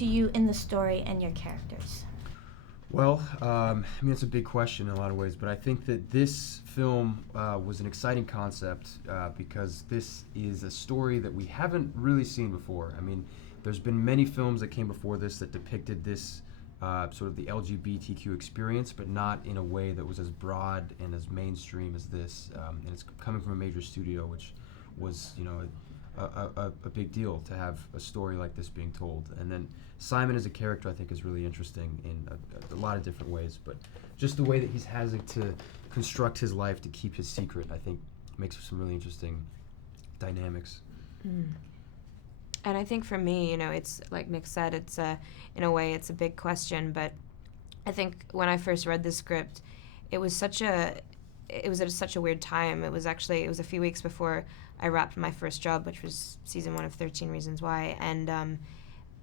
to you in the story and your characters? Well, it's a big question in a lot of ways, but I think that this film was an exciting concept because this is a story that we haven't really seen before. I mean, there's been many films that came before this that depicted this sort of the LGBTQ experience, but not in a way that was as broad and as mainstream as this. And it's coming from a major studio, which was, a big deal to have a story like this being told. And then Simon as a character, I think, is really interesting in a lot of different ways, but just the way that he's having to construct his life to keep his secret, I think, makes for some really interesting dynamics. And I think for me, it's like Nick said, it's in a way, it's a big question, but I think when I first read the script, it was at such a weird time. It was a few weeks before I wrapped my first job, which was season 1 of 13 Reasons Why, and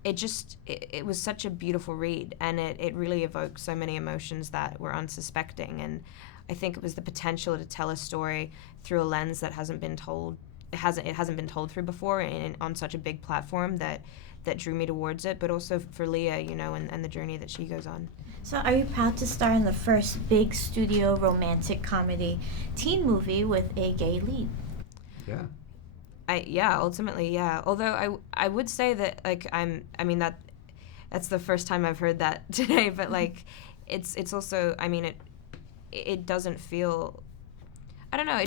it was such a beautiful read, and it really evoked so many emotions that were unsuspecting, and I think it was the potential to tell a story through a lens that hasn't been told. It hasn't been told through before, and on such a big platform that drew me towards it, but also for Leah, and the journey that she goes on. So are you proud to star in the first big studio romantic comedy teen movie with a gay lead? Yeah. Ultimately, yeah. Although I would say that that's the first time I've heard that today, but it's also, it doesn't feel, I don't know,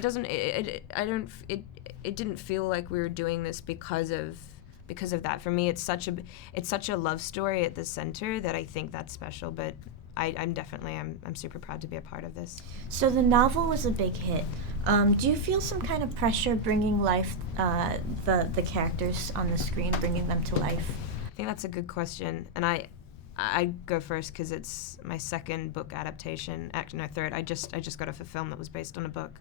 it didn't feel like we were doing this because of that. For me, it's such a love story at the center that I think that's special, but I'm super proud to be a part of this. So the novel was a big hit. Do you feel some kind of pressure bringing life, the characters on the screen, bringing them to life? I think that's a good question, and I go first because it's my second book adaptation. Actually, no, third. I just got off a film that was based on a book,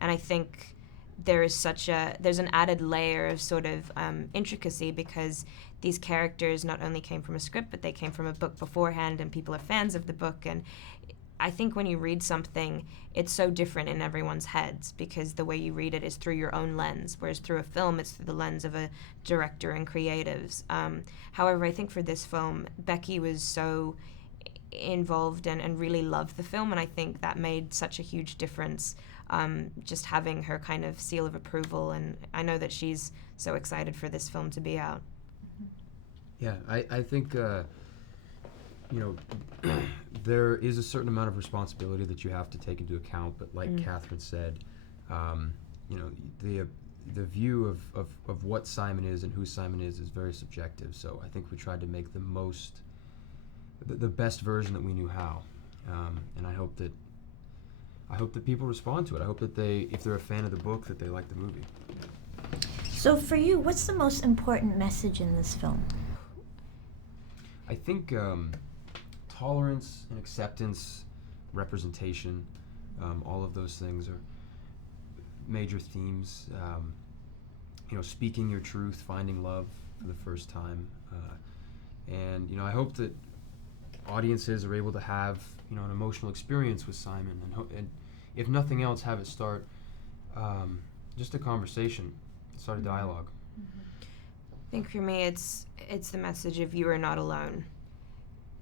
and I think there's an added layer of sort of intricacy because these characters not only came from a script, but they came from a book beforehand, and people are fans of the book. And I think when you read something, it's so different in everyone's heads because the way you read it is through your own lens, whereas through a film, it's through the lens of a director and creatives. However, I think for this film, Becky was so involved and really loved the film, and I think that made such a huge difference, just having her kind of seal of approval, and I know that she's so excited for this film to be out. Yeah, I think, there is a certain amount of responsibility that you have to take into account, but like Katherine said, the view of what Simon is and who Simon is very subjective, so I think we tried to make the best version that we knew how, and I hope that people respond to it. I hope that if they're a fan of the book, that they like the movie. So for you, what's the most important message in this film? I think tolerance and acceptance, representation, all of those things are major themes. Speaking your truth, finding love for the first time, and I hope that audiences are able to have an emotional experience with Simon, and if nothing else, have it start just a conversation, start a dialogue. I think for me, it's the message of you are not alone.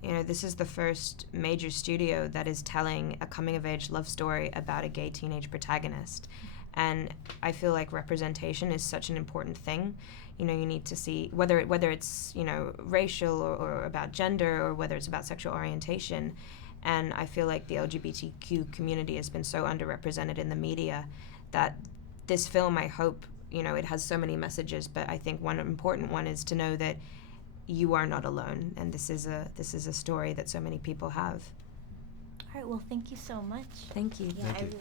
This is the first major studio that is telling a coming-of-age love story about a gay teenage protagonist. And I feel like representation is such an important thing. You need to see whether it's racial or about gender, or whether it's about sexual orientation. And I feel like the LGBTQ community has been so underrepresented in the media that this film, I hope, it has so many messages, but I think one important one is to know that you are not alone, and this is a story that so many people have. All right, well, thank you so much. Thank you. Yeah, Thank you.